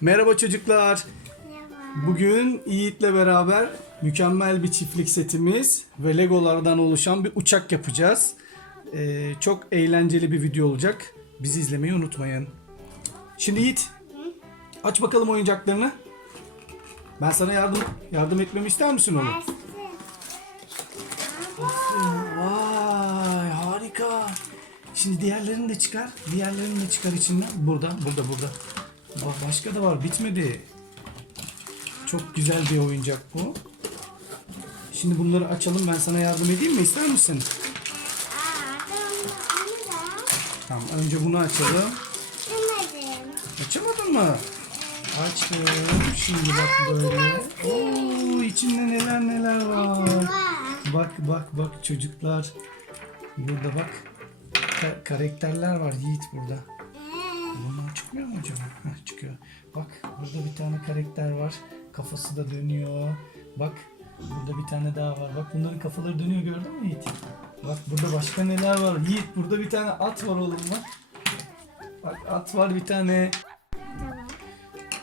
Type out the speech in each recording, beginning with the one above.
Merhaba çocuklar. Merhaba. Bugün Yiğit'le beraber mükemmel bir çiftlik setimiz ve legolardan oluşan bir uçak yapacağız. Ee, çok eğlenceli bir video olacak. Bizi izlemeyi unutmayın. Şimdi Yiğit, aç bakalım oyuncaklarını. Ben sana yardım yardım etmemi ister misin oğlum? Dersin. Vay harika. Şimdi diğerlerini de çıkar. Diğerlerini de çıkar içinden. Burada, burada, burada. Başka da var. Bitmedi. Çok güzel bir oyuncak bu. Şimdi bunları açalım. Ben sana yardım edeyim mi? İster misin? Tamam. Önce bunu açalım. Açamadın mı? Açtım. Şimdi bak böyle. Oo, içinde neler neler. Var. Bak bak bak çocuklar. Burada bak. Ka- karakterler var Yiğit burada. Bunlar çıkmıyor mu acaba? Heh, çıkıyor. Bak burada bir tane karakter var. Kafası da dönüyor. Bak burada bir tane daha var. Bak bunların kafaları dönüyor gördün mü Yiğit? Bak burada başka neler var? Yiğit burada bir tane at var oğlum bak. Bak at var bir tane.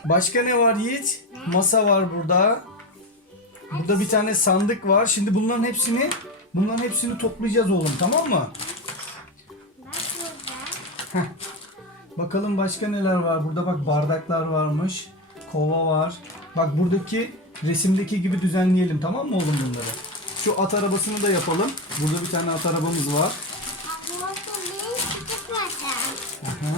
Başka ne var Yiğit? Masa var burada. Burada bir tane sandık var. Şimdi bunların hepsini bunların hepsini toplayacağız oğlum tamam mı? Bak burada. Bakalım başka neler var. Burada bak bardaklar varmış. Kova var. Bak buradaki resimdeki gibi düzenleyelim tamam mı oğlum bunları? Şu at arabasını da yapalım. Burada bir tane at arabamız var. Aha.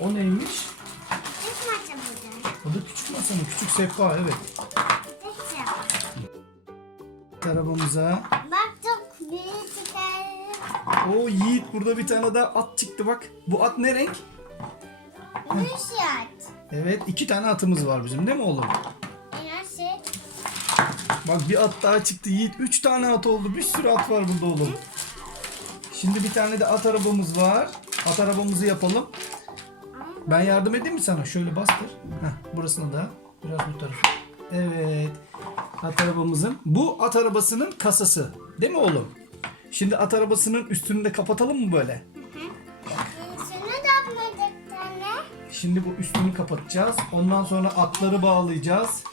O neymiş? Küçük masa burada. O da küçük masa mı? Küçük sehpa evet. At arabamıza. Bak çok büyük çıkardım. O Yiğit burada bir tane daha at çıktı bak. Bu at ne renk? Yumuşak. Evet iki tane atımız var bizim değil mi oğlum? Nasıl? Bak bir at daha çıktı Yiğit. Üç tane at oldu. Bir sürü at var burada oğlum. Şimdi bir tane de at arabamız var. At arabamızı yapalım. Ben yardım edeyim mi sana? Şöyle bastır. Heh, burasını da. Biraz bu tarafa. Evet. At arabamızın. Bu at arabasının kasası. Değil mi oğlum? Şimdi at arabasının üstünü de kapatalım mı böyle? Şimdi bu üstünü kapatacağız. Ondan sonra atları bağlayacağız.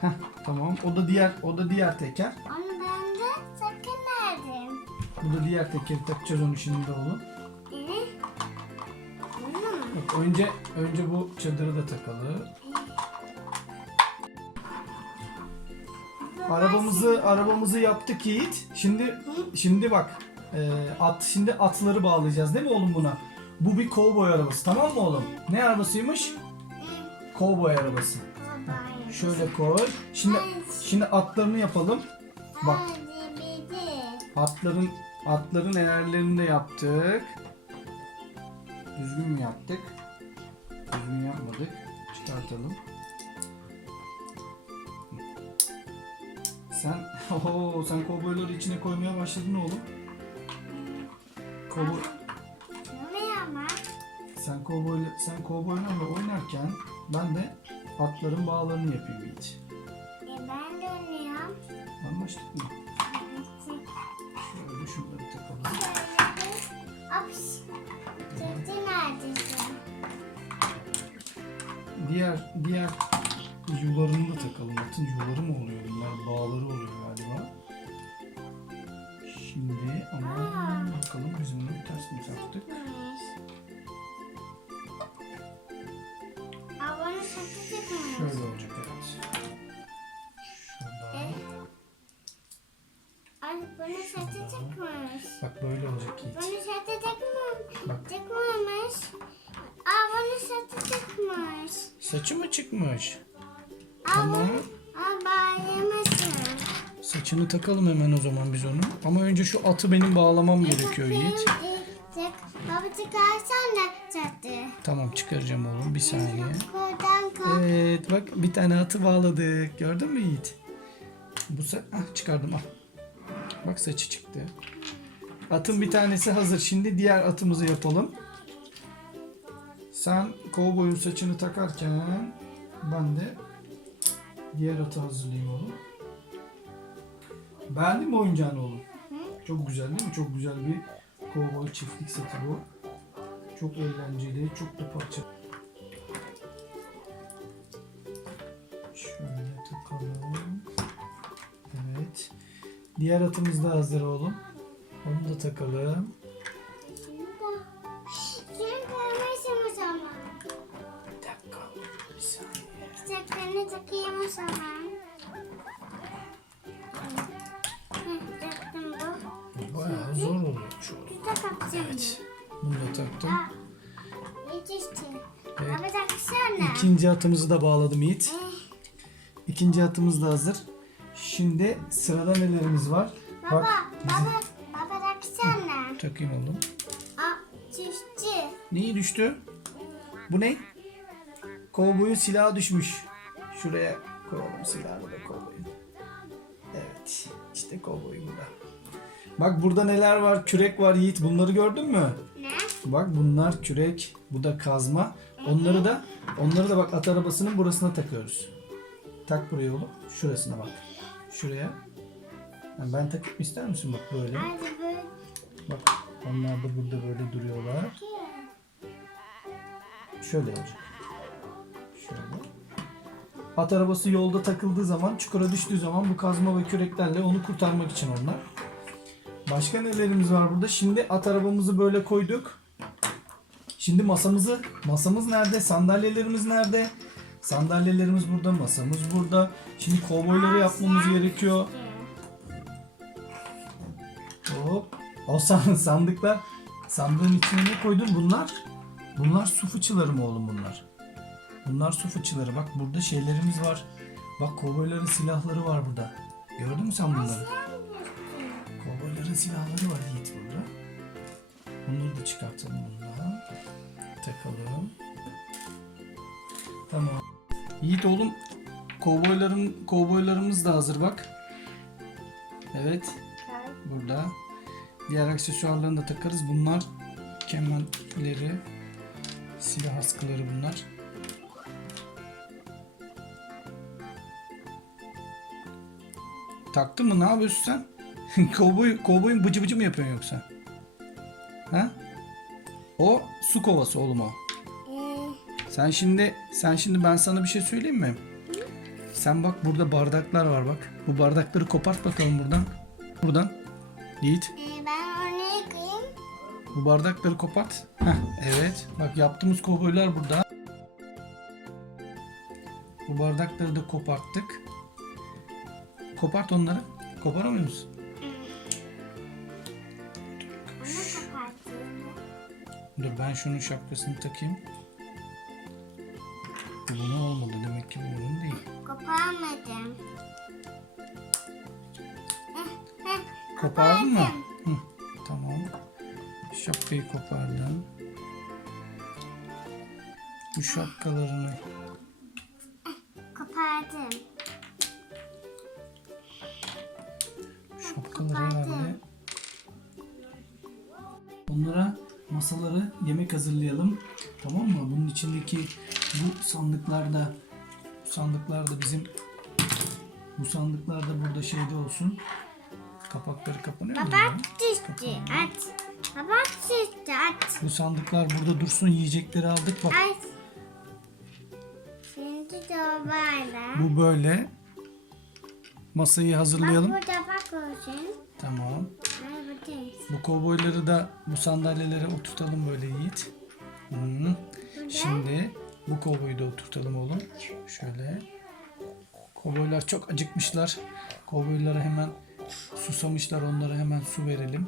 Heh, tamam. O da diğer o da diğer teker. onu ben de sakın verdim. Bu da diğer tekeri takacağız onu şimdi oğlum. Bak önce önce bu çadırı da takalım. Arabamızı arabamızı yaptık Yiğit. Şimdi şimdi bak e, at şimdi atları bağlayacağız değil mi oğlum buna? Bu bir kovboy arabası tamam mı oğlum? Ne arabasıymış? Kovboy arabası. Şöyle koy. Şimdi şimdi atlarını yapalım. Bak atların atların eğerlerini de yaptık. Düzgün mü yaptık? Düzgün yapmadık. Çıkartalım. Sen oho sen kovboyları içine koymaya başladın oğlum. Kovboy Bunu ama. sen kovboy sen kovboylarla oynarken ben de atların bağlarını yapayım Yiğit. E ben dönüyorum. Anlaştık mı? Şöyle şunları takalım. Ops. Tete neredesin? Diğer diğer yularını da takalım. Atın yuları mı oluyor bunlar? Bağları oluyor galiba. Şimdi ama bakalım biz bunu ters mi taktık? Abone çıkmış. Şöyle olacak evet. Şuradan. Satı çıkmış. Bak böyle olacak Yiğit. Aa bunu satı çıkmış. saçı mı çıkmış? Aa Saçını takalım hemen o zaman biz onu. Ama önce şu atı benim bağlamam gerekiyor Yiğit. Baba çıkarsan da satı. Tamam çıkaracağım oğlum bir saniye. Evet bak bir tane atı bağladık. Gördün mü Yiğit? Bu sa ah, çıkardım al. Bak saçı çıktı. Atın bir tanesi hazır. Şimdi diğer atımızı yapalım. Sen kovboyun saçını takarken ben de diğer atı hazırlayayım oğlum. Beğendin mi oyuncağını oğlum? Çok güzel değil mi? Çok güzel bir kovboy çiftlik seti bu. Çok eğlenceli, çok da parça. Şöyle takalım. Evet. Diğer atımız da hazır oğlum. Onu da takalım. Şimdi koymuşum o zaman. Bir dakika. Bir saniye. Çiçeklerini takayım o zaman. Taktım. Evet. İkinci atımızı da bağladım Yiğit. Eh, İkinci atımız da hazır. Şimdi sırada nelerimiz var? Baba, Bak baba, baba taksana. takayım oğlum. Aa, düştü. Neyi düştü? Bu ne? Kovboyun silahı düşmüş. Şuraya koyalım silahını da kovboyun. Evet. işte kovboy burada. Bak burada neler var? Kürek var Yiğit. Bunları gördün mü? Bak bunlar kürek. Bu da kazma. Onları da onları da bak at arabasının burasına takıyoruz. Tak buraya oğlum. Şurasına bak. Şuraya. Ha, Ben takıp ister misin bak böyle. Bak onlar da burada böyle duruyorlar. Şöyle olacak. Şöyle. At arabası yolda takıldığı zaman, çukura düştüğü zaman bu kazma ve küreklerle onu kurtarmak için onlar. Başka nelerimiz var burada? Şimdi at arabamızı böyle koyduk. Şimdi masamızı, masamız nerede? Sandalyelerimiz nerede? Sandalyelerimiz burada, masamız burada. Şimdi kovboyları yapmamız gerekiyor. Hop. O san- sandıklar sandığın içine ne koydun bunlar? Bunlar su fıçıları mı oğlum bunlar? Bunlar su fıçıları. Bak burada şeylerimiz var. Bak kovboyların silahları var burada. Gördün mü sen bunları? Kovboyların silahları var Yiğit burada. Bunları da çıkartalım bundan. Takalım. Tamam. Yiğit oğlum kovboyların kovboylarımız da hazır bak. Evet. Burada. Diğer aksesuarlarını da takarız. Bunlar kemerleri, silah askıları bunlar. Taktın mı? Ne yapıyorsun sen? Kovboy, kovboyun bıcı bıcı mı yapıyorsun yoksa? Ha? O su kovası oğlum o. Ee, Sen şimdi sen şimdi ben sana bir şey söyleyeyim mi? Sen bak burada bardaklar var bak. Bu bardakları kopart bakalım buradan. Buradan. Yiğit. e, ben oraya koyayım. Bu bardakları kopart. Heh, evet. Bak yaptığımız kovboylar burada. Bu bardakları da koparttık. Kopart onları. Koparamıyor musun? Dur ben şunun şapkasını takayım. Bu bunun olmadı. Demek ki bu bunun değil. Koparmadım. Kopardın mı? Hı, tamam. Şapkayı kopardım. Bu şapkalarını Kopardım. Şapkaları herhalde. Onlara masaları yemek hazırlayalım. Tamam mı? Bunun içindeki bu sandıklarda bu sandıklarda bizim bu sandıklarda burada şeyde olsun. Kapakları kapanıyor mu? Ya? düştü. At. Baba düştü. At. Bu sandıklar burada dursun. Yiyecekleri aldık. Bak At. Şimdi de böyle. bu böyle. Masayı hazırlayalım. Bak burada bak olsun. Tamam. Bu kovboyları da bu sandalyelere oturtalım böyle Yiğit. Hı. Şimdi bu kovboyu da oturtalım oğlum. Şöyle. Kovboylar çok acıkmışlar. Kovboylara hemen susamışlar. Onlara hemen su verelim.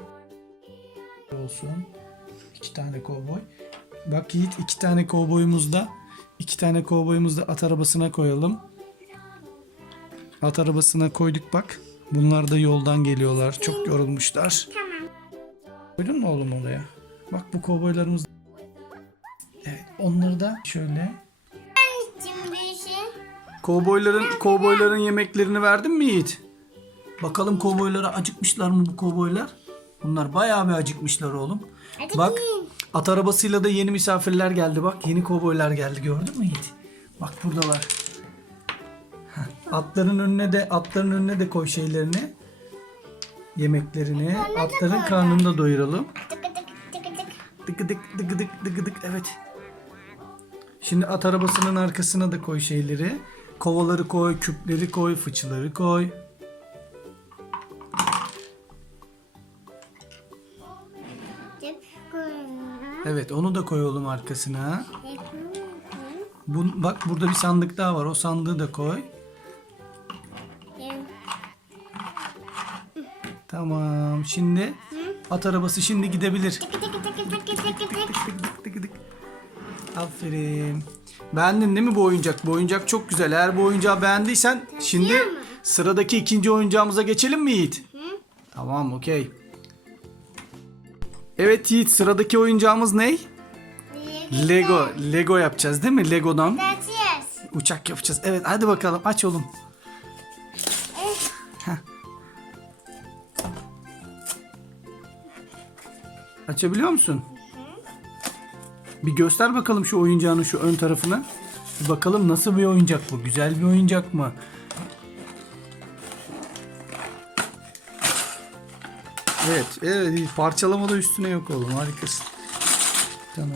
Olsun. İki tane kovboy. Bak Yiğit iki tane kovboyumuz da iki tane kovboyumuz da at arabasına koyalım. At arabasına koyduk bak. Bunlar da yoldan geliyorlar. Çok yorulmuşlar. Koydun mu oğlum oraya? Bak bu kovboylarımız. Evet onları da şöyle. Kovboyların kovboyların yemeklerini verdin mi Yiğit? Bakalım kovboylara acıkmışlar mı bu kovboylar? Bunlar bayağı bir acıkmışlar oğlum. Hadi Bak at arabasıyla da yeni misafirler geldi bak. Yeni kovboylar geldi gördün mü Yiğit? Bak buradalar. Atların önüne de atların önüne de koy şeylerini. Yemeklerini. Atların karnını da doyuralım. Tık tık tık. Dıgıdık dıgıdık dıgıdık evet. Şimdi at arabasının arkasına da koy şeyleri. Kovaları koy, küpleri koy, fıçıları koy. Evet onu da koy oğlum arkasına. Bu, bak burada bir sandık daha var. O sandığı da koy. Tamam. Şimdi at arabası şimdi gidebilir. Tık tık tık. Aferin. Beğendin değil mi bu oyuncak? Bu oyuncak çok güzel. Eğer bu oyuncağı beğendiysen şimdi sıradaki ikinci oyuncağımıza geçelim mi Yiğit? Tamam okey. Evet Yiğit sıradaki oyuncağımız ne? Lego. Lego yapacağız değil mi? Lego'dan uçak yapacağız. Evet hadi bakalım aç oğlum. Açabiliyor musun? Bir göster bakalım şu oyuncağının şu ön tarafını. Bir bakalım nasıl bir oyuncak bu? Güzel bir oyuncak mı? Evet, evet. Parçalama da üstüne yok oğlum. Harikasın. Tamam.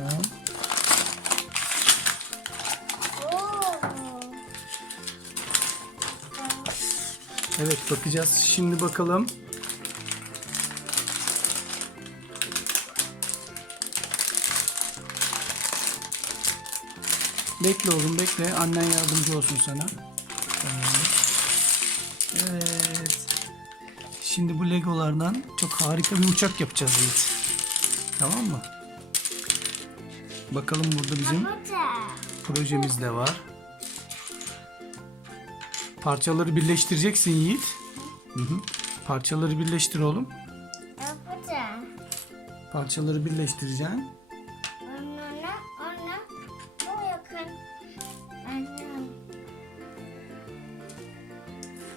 Evet bakacağız. Şimdi bakalım. Bekle oğlum bekle. Annen yardımcı olsun sana. Tamam. Evet. Şimdi bu legolardan çok harika bir uçak yapacağız Yiğit. Tamam mı? Bakalım burada bizim projemiz de var. Parçaları birleştireceksin Yiğit. Hı hı. Parçaları birleştir oğlum. Burada. Parçaları birleştireceksin.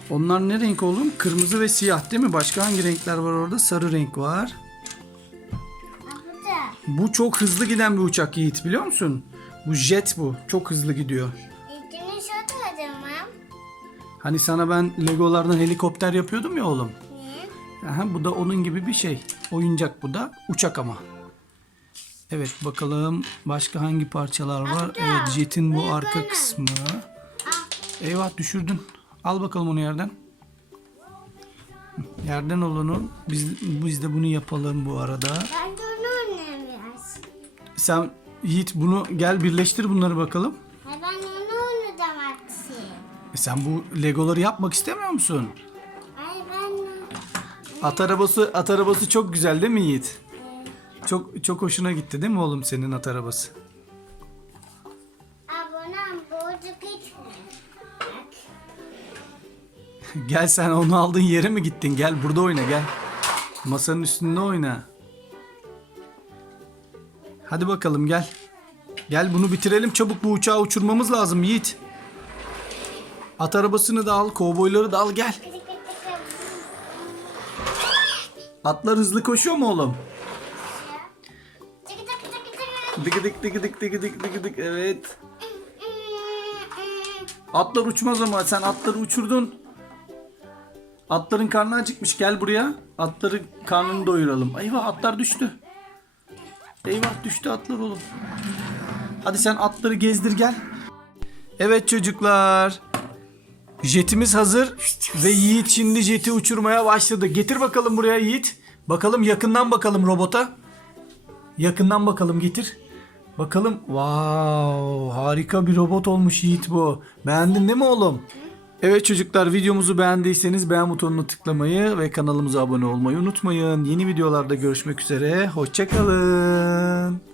Onlar ne renk oğlum? Kırmızı ve siyah değil mi? Başka hangi renkler var orada? Sarı renk var. Bu çok hızlı giden bir uçak Yiğit biliyor musun? Bu jet bu. Çok hızlı gidiyor. Hani sana ben Legolardan helikopter yapıyordum ya oğlum. Aha, bu da onun gibi bir şey. Oyuncak bu da. Uçak ama. Evet bakalım başka hangi parçalar var? Evet jetin bu arka kısmı. Al. Eyvah düşürdün. Al bakalım onu yerden. Yerden olanı biz, biz de bunu yapalım bu arada. Ben de onu oynayayım biraz. Sen Yiğit bunu gel birleştir bunları bakalım. Ha, ben onu oynadım aksi. E sen bu legoları yapmak istemiyor musun? Ay ben At arabası at arabası çok güzel değil mi Yiğit? Çok çok hoşuna gitti değil mi oğlum senin at arabası? Gel sen onu aldığın yere mi gittin? Gel burada oyna gel. Masanın üstünde oyna. Hadi bakalım gel. Gel bunu bitirelim çabuk bu uçağı uçurmamız lazım Yiğit. At arabasını da al, kovboyları da al gel. Atlar hızlı koşuyor mu oğlum? Tıkı tıkı tıkı tıkı. Dıgıdık dıgıdık dıgıdık dıgıdık evet. Atlar uçmaz ama sen atları uçurdun. Atların karnı acıkmış gel buraya. Atları karnını doyuralım. Eyvah atlar düştü. Eyvah düştü atlar oğlum. Hadi sen atları gezdir gel. Evet çocuklar. Jetimiz hazır ve Yiğit şimdi jeti uçurmaya başladı. Getir bakalım buraya Yiğit. Bakalım yakından bakalım robota. Yakından bakalım getir. Bakalım. Wow, harika bir robot olmuş Yiğit bu. Beğendin değil mi oğlum? Evet çocuklar videomuzu beğendiyseniz beğen butonuna tıklamayı ve kanalımıza abone olmayı unutmayın. Yeni videolarda görüşmek üzere. Hoşçakalın.